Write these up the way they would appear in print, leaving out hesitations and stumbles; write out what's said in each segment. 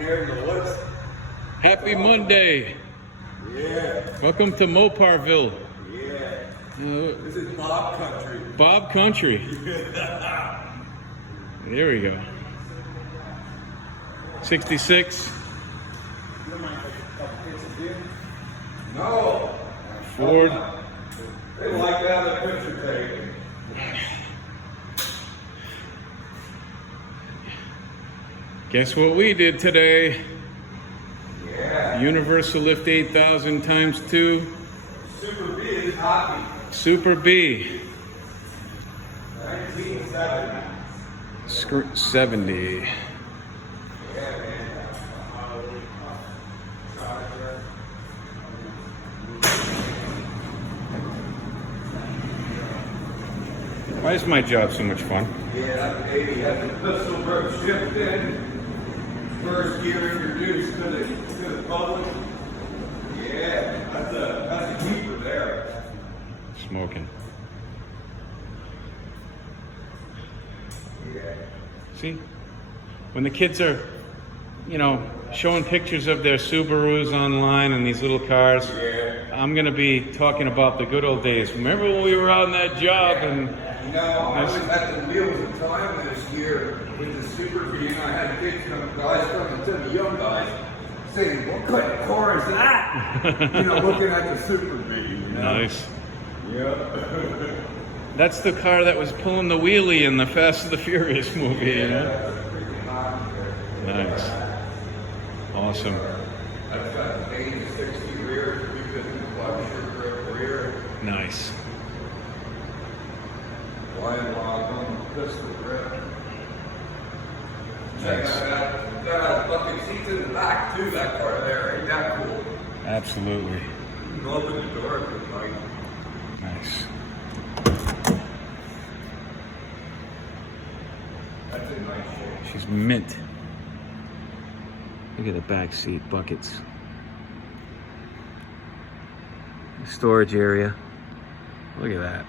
there in the woods. Happy Monday. Yeah. Welcome to Moparville. Yeah. This is Bob Country. Bob Country. There we go. 66. No. Ford. They like to have a picture taken. Guess what we did today? Yeah. Universal Lift 8000 times 2. Super B is hockey. Super B. 1970. 70. Yeah, man. Why is my job so much fun? Yeah, that baby had the pistol rope shipped in. First gear introduced to the public. Yeah, that's a keeper there. Smoking. Yeah. See? When the kids are, showing pictures of their Subarus online and these little cars, Yeah. I'm going to be talking about the good old days. Remember when we were on that job and... I was at the wheels of time this year with the Super B, and I had kids guys coming to the young guys saying, "What kind of car is that?" Looking at the Super B. Nice. Yeah. That's the car that was pulling the wheelie in the Fast and the Furious movie, Nice. Awesome. I've got an 80-60 rear, 350 flagship rear. Nice. Lion log on the pistol grip. Check Nice. that out. Got bucket seats in the back too, that car there. Ain't that cool? Absolutely. You can open the door if you like. Nice. That's in nice shape. She's mint. Look at the back seat buckets. Storage area. Look at that.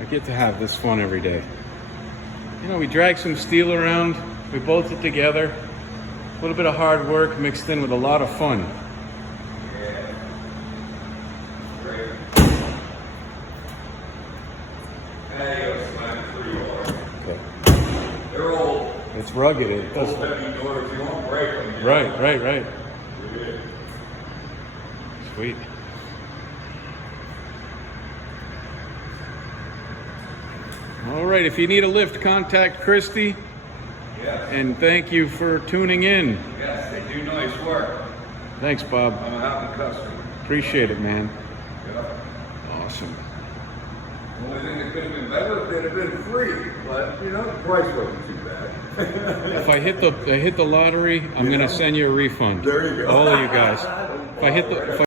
I get to have this fun every day. We drag some steel around, we bolt it together. A little bit of hard work mixed in with a lot of fun. Yeah. Great. Hey, yo, slam 3-door. Okay. They're old. It's rugged. It does. Old heavy doors. You won't break them. Right. Yeah. Sweet. All right, if you need a lift, contact Christie. Yes. And thank you for tuning in. Yes, they do nice work. Thanks, Bob. I'm a happy customer. Appreciate it, man. Yeah. Awesome. The only thing that could have been better if they'd have been free, but the price wasn't too bad. If I hit the lottery, I'm gonna send you a refund. There you go. All of you guys. If I